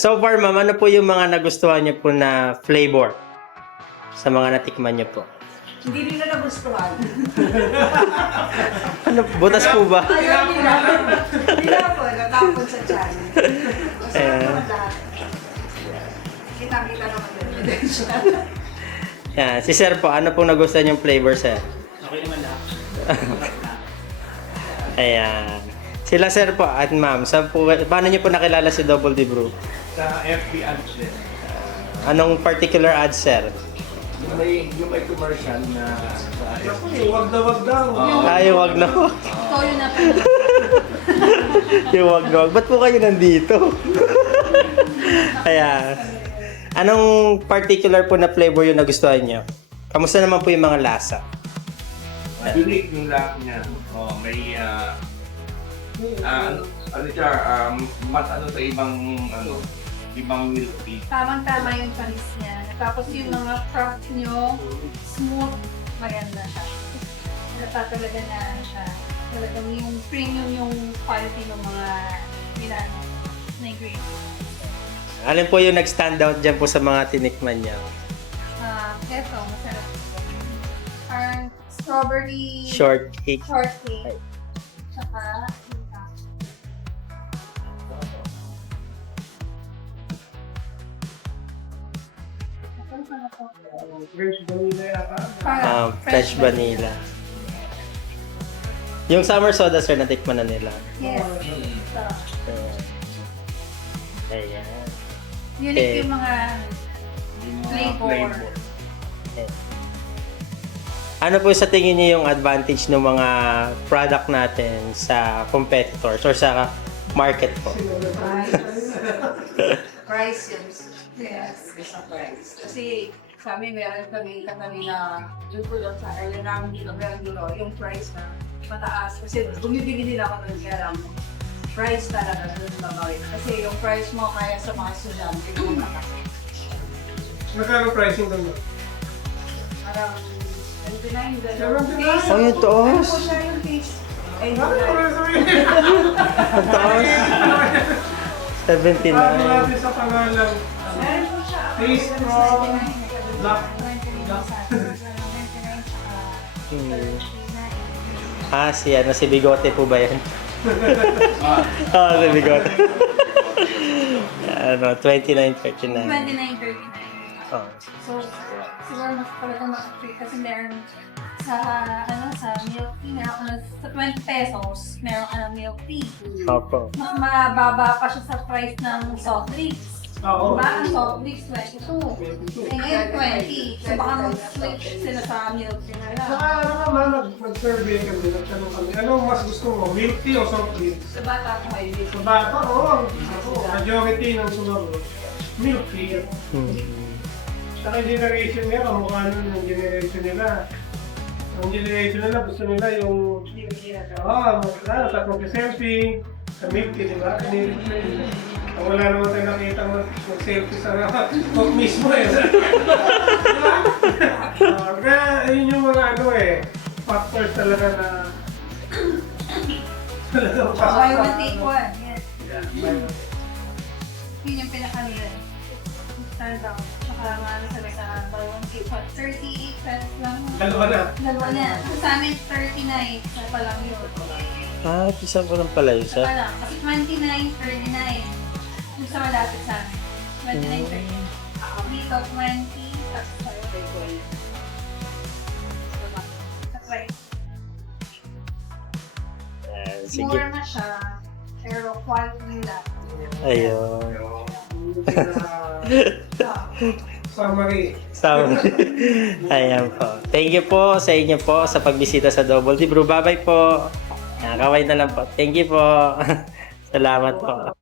So far, ma'am, ano po yung mga nagustuhan niyo po na flavor sa mga natikman niyo po? Hindi nila nagustuhan. Ano, butas po ba? Ayaw nila. Hindi na po, natapon sa tiyan. Masarap naman lahat. Kita-kita naman yung ebidensya. Yan. Si sir po, ano pong nagustuhan yung flavor, sir? Okay naman lahat. Ayan. Sila sir po at ma'am, paano niyo po nakilala si Double D Brew? Sa FB ads din. Anong particular ad, sir? Yung may commercial na sa FB. Wag daw. Ay, wag na wag. Ikaw yun na po. Yung wag na wag. Ba't po kayo nandito? Ayan. Anong particular po na flavor yung nagustuhan niyo? Kamusta naman po yung mga lasa? Unique yung lahat niya. Oh, may ano siya, mas ano sa ibang milk tea. Tamang-tama yung panis niya. Tapos yung mga craft nyo, smooth, maganda siya. Talaga na ano siya. Talagang yung premium yung quality ng mga na ingredients. Alin po yung nag-stand out dyan po sa mga tinikman niya? Ito, masarap. Parang strawberry Shortcake. shortcake. Tsaka, Fresh vanilla yata. Fresh vanilla. Yung summer soda, sir, natikman na nila. Yes. Ayan. Unique Okay. yung mga Yung mga flavor. Ano po sa tingin niyo yung advantage ng mga product natin sa competitors or sa market po? Price yun. Yes, sa price. Kasi sa amin, meron kami katabi na dun po lang sa early namin dito, meron dito yung price na mataas. Kasi bumibili din ako ng kaya lang, price talaga dun mabawit. Kasi yung price mo kaya sa mga estudyante, yung mga Magkano pricing doon? parang 29 doon. 79? Oh, yung taas. Ano po siya yung taste? Ay, Ano wala. ko sabihin? Ang taas. 79. Ano natin sa pangalan? Meron po siya. Taste from Black. Si Bigote po ba yan? Si Bigote. 29.39. 29.39. Oh. So, siguro mas talaga mas-free kasi meron sa milk tea, meron ka na sa 20 pesos, meron ka ng milk tea. Opo. Mas mababa pa siya sa price ng soft drinks. Oo. Diba? Ang soft drinks, 22. Eh ngayon, 20. So baka mag-switch sila sa milk tea na lang. Saka ano naman, nag-survey kami, nagtanong kami, anong mas gusto mo, milk tea o soft drinks? Sa bata ko may dito. Sa bata, majority ng sumagot, milk tea. Saka yung generation nila, kamukha nun yung generation nila. Ang generation nila, gusto nila yung sa selfie, sa milk tea, di ba? Wala naman tayo nakita mag-selfie sa cook mismo eh. Diba? Kaya yun yung mga factors talaga na talagang Buy pasok one, sa take one. Yes. Yun yung pinaka-nila. Stand out. Tsaka ano talaga, buy one, take one. 38 pesos lang. Dalawa na. Dalawa na. Sa amin, 39. So pa lang yun. Isa po lang pala yun, sir. Pa lang. Kasi 29, 39. Yung sa malapit sa amin. 29, 39. Dito, 20. Tapos tayo. Sa price. Sige. Mura na siya. Pero quality nila. Ayun. Summary. Ayan po. Thank you po sa inyo po sa pagbisita sa Double D Brew. Bye-bye po. Kaway na lang po. Thank you po. Salamat po.